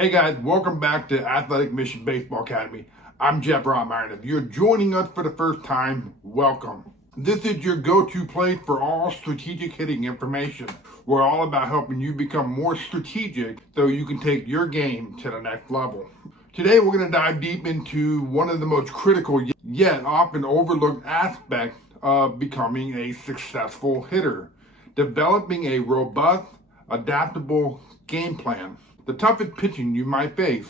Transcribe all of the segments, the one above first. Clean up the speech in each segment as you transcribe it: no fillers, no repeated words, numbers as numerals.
Hey guys, welcome back to Athletic Mission Baseball Academy. I'm Jeff Rottmeyer. If you're joining us for the first time, welcome. This is your go-to place for all strategic hitting information. We're all about helping you become more strategic so you can take your game to the next level. Today we're going to dive deep into one of the most critical yet often overlooked aspects of becoming a successful hitter: developing a robust, adaptable game plan. The toughest pitching you might face.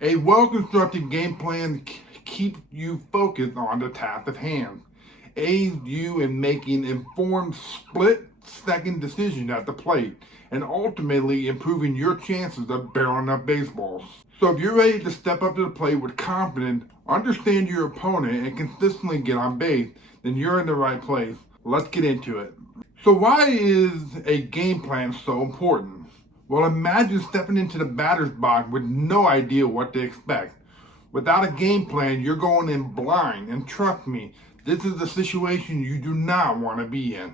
A well-constructed game plan keeps you focused on the task at hand, aids you in making informed split-second decisions at the plate, and ultimately improving your chances of barreling up baseballs. So if you're ready to step up to the plate with confidence, understand your opponent, and consistently get on base, then you're in the right place. Let's get into it. So why is a game plan so important? Well, imagine stepping into the batter's box with no idea what to expect. Without a game plan, you're going in blind, and trust me, this is a situation you do not want to be in.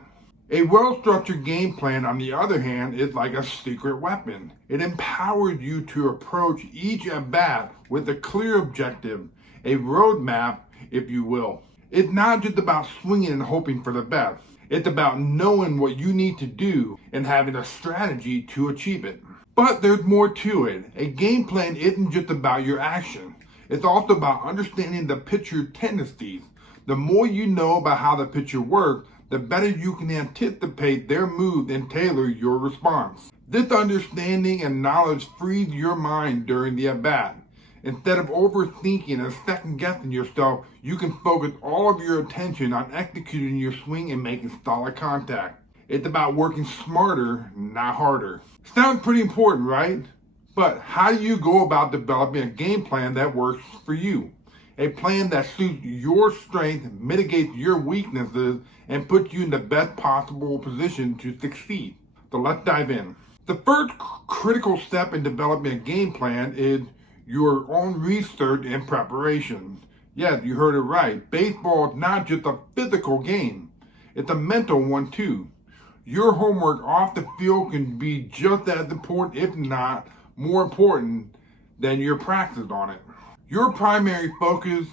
A well-structured game plan, on the other hand, is like a secret weapon. It empowers you to approach each at-bat with a clear objective, a roadmap, if you will. It's not just about swinging and hoping for the best. It's about knowing what you need to do and having a strategy to achieve it. But there's more to it. A game plan isn't just about your action. It's also about understanding the pitcher's tendencies. The more you know about how the pitcher works, the better you can anticipate their moves and tailor your response. This understanding and knowledge frees your mind during the at-bat. Instead of overthinking and second-guessing yourself, you can focus all of your attention on executing your swing and making solid contact. It's about working smarter, not harder. Sounds pretty important, right? But how do you go about developing a game plan that works for you? A plan that suits your strength, mitigates your weaknesses, and puts you in the best possible position to succeed. So let's dive in. The first critical step in developing a game plan is your own research and preparation. Yes, you heard it right. Baseball is not just a physical game. It's a mental one too. Your homework off the field can be just as important, if not more important, than your practice on it. Your primary focus,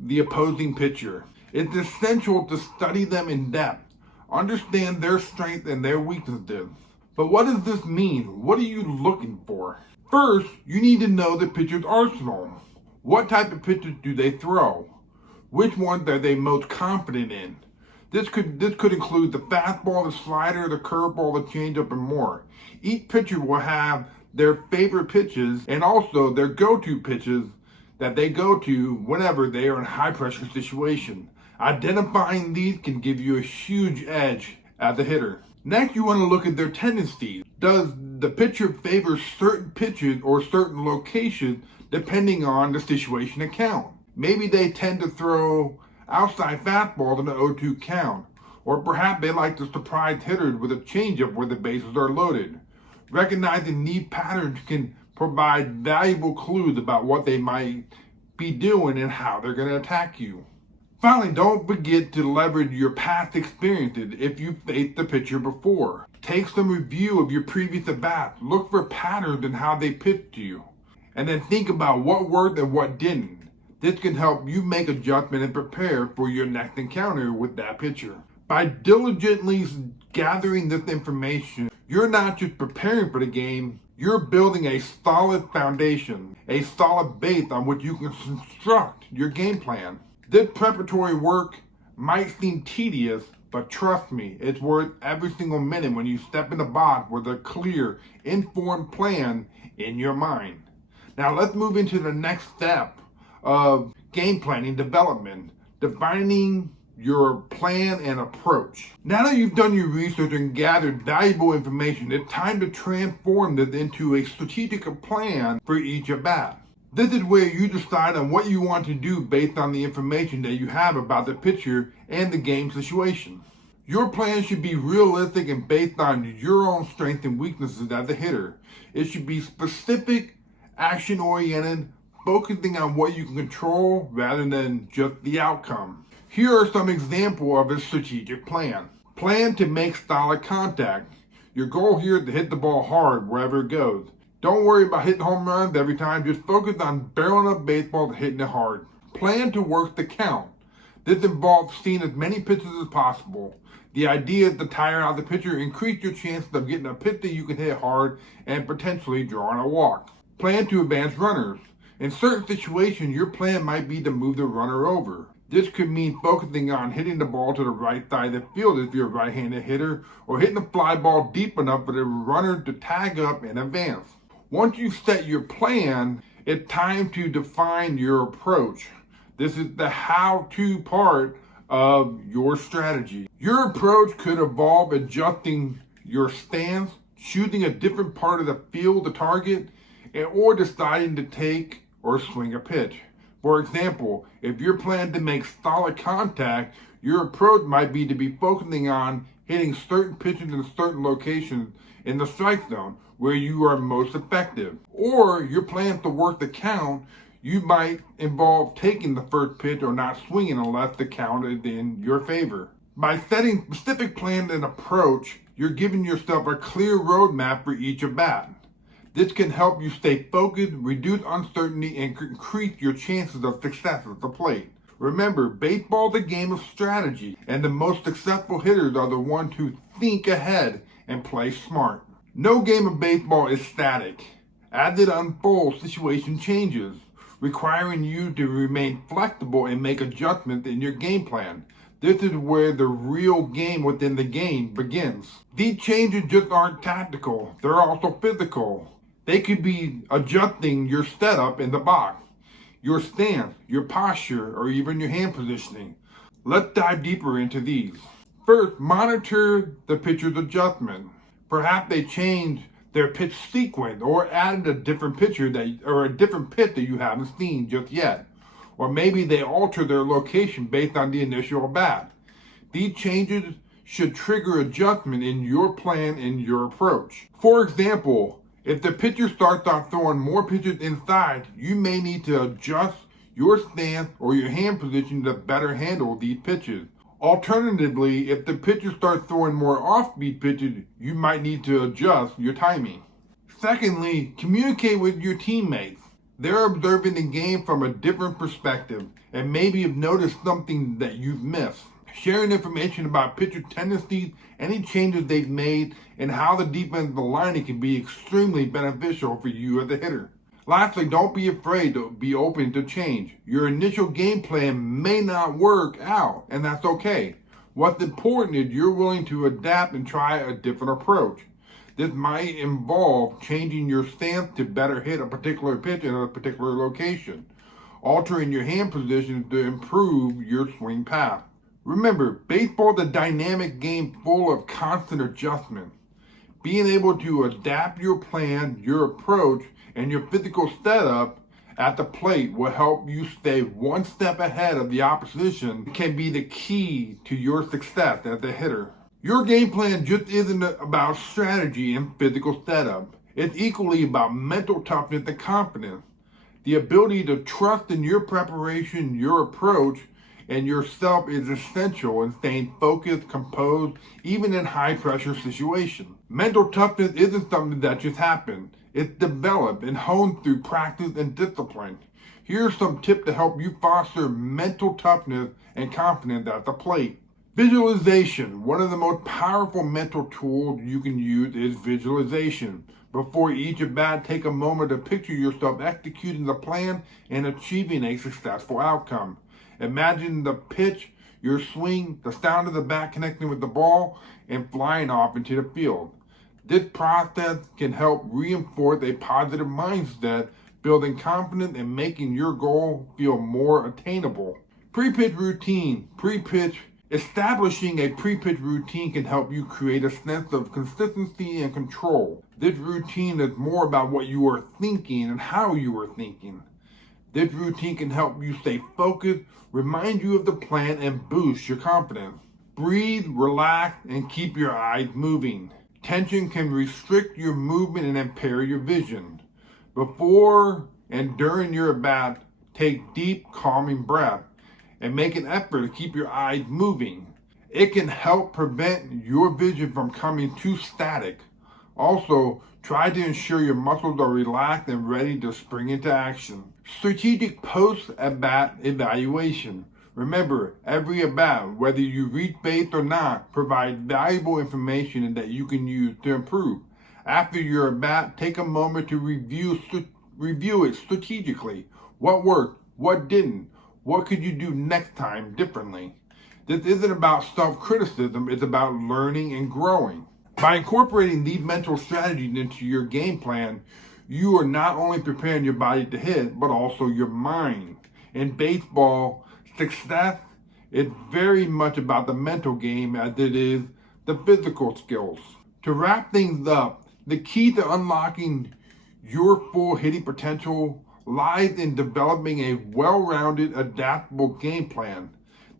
the opposing pitcher. It's essential to study them in depth, understand their strengths and their weaknesses. But what does this mean? What are you looking for? First, you need to know the pitcher's arsenal. What type of pitches do they throw? Which ones are they most confident in? This could include the fastball, the slider, the curveball, the changeup, and more. Each pitcher will have their favorite pitches and also their go-to pitches that they go to whenever they are in a high-pressure situation. Identifying these can give you a huge edge as a hitter. Next, you want to look at their tendencies. Does the pitcher favor certain pitches or certain locations depending on the situation at count? Maybe they tend to throw outside fastballs in the 0-2 count. Or perhaps they like to surprise hitters with a changeup where the bases are loaded. Recognizing these patterns can provide valuable clues about what they might be doing and how they're going to attack you. Finally, don't forget to leverage your past experiences if you faced the pitcher before. Take some review of your previous at-bats. Look for patterns in how they pitched to you. And then think about what worked and what didn't. This can help you make adjustments and prepare for your next encounter with that pitcher. By diligently gathering this information, you're not just preparing for the game, you're building a solid foundation, a solid base on which you can construct your game plan. This preparatory work might seem tedious, but trust me, it's worth every single minute when you step in the box with a clear, informed plan in your mind. Now let's move into the next step of game planning development, defining your plan and approach. Now that you've done your research and gathered valuable information, it's time to transform this into a strategic plan for each at-bat. This is where you decide on what you want to do based on the information that you have about the pitcher and the game situation. Your plan should be realistic and based on your own strengths and weaknesses as a hitter. It should be specific, action-oriented, focusing on what you can control rather than just the outcome. Here are some examples of a strategic plan. Plan to make solid contact. Your goal here is to hit the ball hard wherever it goes. Don't worry about hitting home runs every time. Just focus on barreling up baseballs and hitting it hard. Plan to work the count. This involves seeing as many pitches as possible. The idea is to tire out the pitcher, increase your chances of getting a pitch that you can hit hard and potentially drawing a walk. Plan to advance runners. In certain situations, your plan might be to move the runner over. This could mean focusing on hitting the ball to the right side of the field if you're a right-handed hitter, or hitting the fly ball deep enough for the runner to tag up and advance. Once you've set your plan, it's time to define your approach. This is the how-to part of your strategy. Your approach could involve adjusting your stance, choosing a different part of the field to target, or deciding to take or swing a pitch. For example, if you're planning to make solid contact, your approach might be to be focusing on hitting certain pitches in certain locations in the strike zone where you are most effective. Or you're planning to work the count, you might involve taking the first pitch or not swinging unless the count is in your favor. By setting specific plans and approach, you're giving yourself a clear roadmap for each at bat. This can help you stay focused, reduce uncertainty, and increase your chances of success at the plate. Remember, baseball is a game of strategy, and the most successful hitters are the ones who think ahead and play smart. No game of baseball is static. As it unfolds, situation changes, requiring you to remain flexible and make adjustments in your game plan. This is where the real game within the game begins. These changes just aren't tactical, they're also physical. They could be adjusting your setup in the box, your stance, your posture, or even your hand positioning. Let's dive deeper into these. First, monitor the pitcher's adjustment. Perhaps they changed their pitch sequence or added a different pitcher or a different pitch that you haven't seen just yet. Or maybe they alter their location based on the initial bat. These changes should trigger adjustment in your plan and your approach. For example, if the pitcher starts off throwing more pitches inside, you may need to adjust your stance or your hand position to better handle these pitches. Alternatively, if the pitcher starts throwing more off-speed pitches, you might need to adjust your timing. Secondly, communicate with your teammates. They're observing the game from a different perspective and maybe have noticed something that you've missed. Sharing information about pitcher tendencies, any changes they've made, and how the defensive lining can be extremely beneficial for you as a hitter. Lastly, don't be afraid to be open to change. Your initial game plan may not work out, and that's okay. What's important is you're willing to adapt and try a different approach. This might involve changing your stance to better hit a particular pitch in a particular location, altering your hand position to improve your swing path. Remember, baseball is a dynamic game full of constant adjustment. Being able to adapt your plan, your approach, and your physical setup at the plate will help you stay one step ahead of the opposition. It can be the key to your success as a hitter. Your game plan just isn't about strategy and physical setup. It's equally about mental toughness and confidence. The ability to trust in your preparation, your approach, and yourself is essential in staying focused, composed, even in high-pressure situations. Mental toughness isn't something that just happens. It's developed and honed through practice and discipline. Here are some tips to help you foster mental toughness and confidence at the plate. Visualization. One of the most powerful mental tools you can use is visualization. Before each at-bat, take a moment to picture yourself executing the plan and achieving a successful outcome. Imagine the pitch, your swing, the sound of the bat connecting with the ball, and flying off into the field. This process can help reinforce a positive mindset, building confidence and making your goal feel more attainable. Pre-pitch routine. Establishing a pre-pitch routine can help you create a sense of consistency and control. This routine is more about what you are thinking and how you are thinking. This routine can help you stay focused, remind you of the plan, and boost your confidence. Breathe, relax, and keep your eyes moving. Tension can restrict your movement and impair your vision. Before and during your at-bat, take deep, calming breaths and make an effort to keep your eyes moving. It can help prevent your vision from becoming too static. Also, try to ensure your muscles are relaxed and ready to spring into action. Strategic post-at-bat evaluation. Remember, every at-bat, whether you reach base or not, provides valuable information that you can use to improve. After your at-bat, take a moment to review it strategically. What worked? What didn't? What could you do next time differently? This isn't about self-criticism, it's about learning and growing. By incorporating these mental strategies into your game plan, you are not only preparing your body to hit, but also your mind. In baseball, success is very much about the mental game as it is the physical skills. To wrap things up, the key to unlocking your full hitting potential lies in developing a well-rounded, adaptable game plan.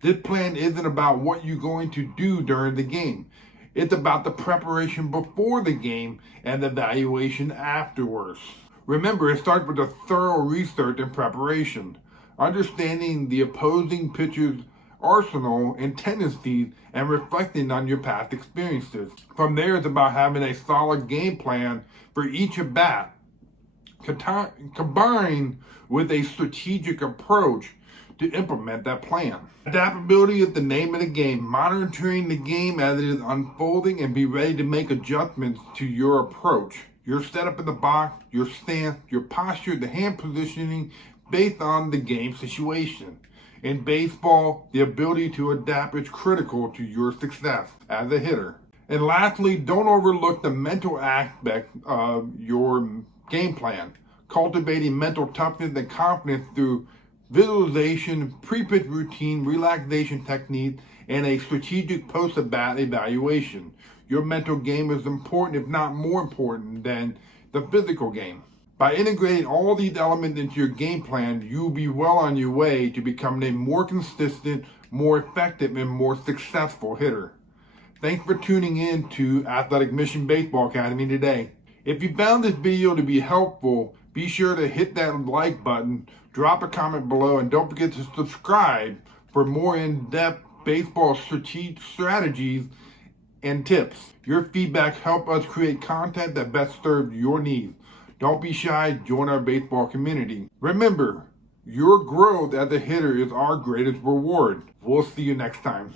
This plan isn't about what you're going to do during the game. It's about the preparation before the game and the evaluation afterwards. Remember, it starts with a thorough research and preparation, understanding the opposing pitcher's arsenal and tendencies and reflecting on your past experiences. From there, it's about having a solid game plan for each at bat, combined with a strategic approach to implement that plan. Adaptability is the name of the game. Monitoring the game as it is unfolding and be ready to make adjustments to your approach. Your setup in the box, your stance, your posture, the hand positioning based on the game situation. In baseball, the ability to adapt is critical to your success as a hitter. And lastly, don't overlook the mental aspect of your game plan. Cultivating mental toughness and confidence through visualization, pre-pitch routine, relaxation technique, and a strategic post-at-bat evaluation. Your mental game is important, if not more important, than the physical game. By integrating all these elements into your game plan, you'll be well on your way to becoming a more consistent, more effective, and more successful hitter. Thanks for tuning in to Athletic Mission Baseball Academy today. If you found this video to be helpful, be sure to hit that like button, drop a comment below, and don't forget to subscribe for more in-depth baseball strategies and tips. Your feedback helps us create content that best serves your needs. Don't be shy, join our baseball community. Remember, your growth as a hitter is our greatest reward. We'll see you next time.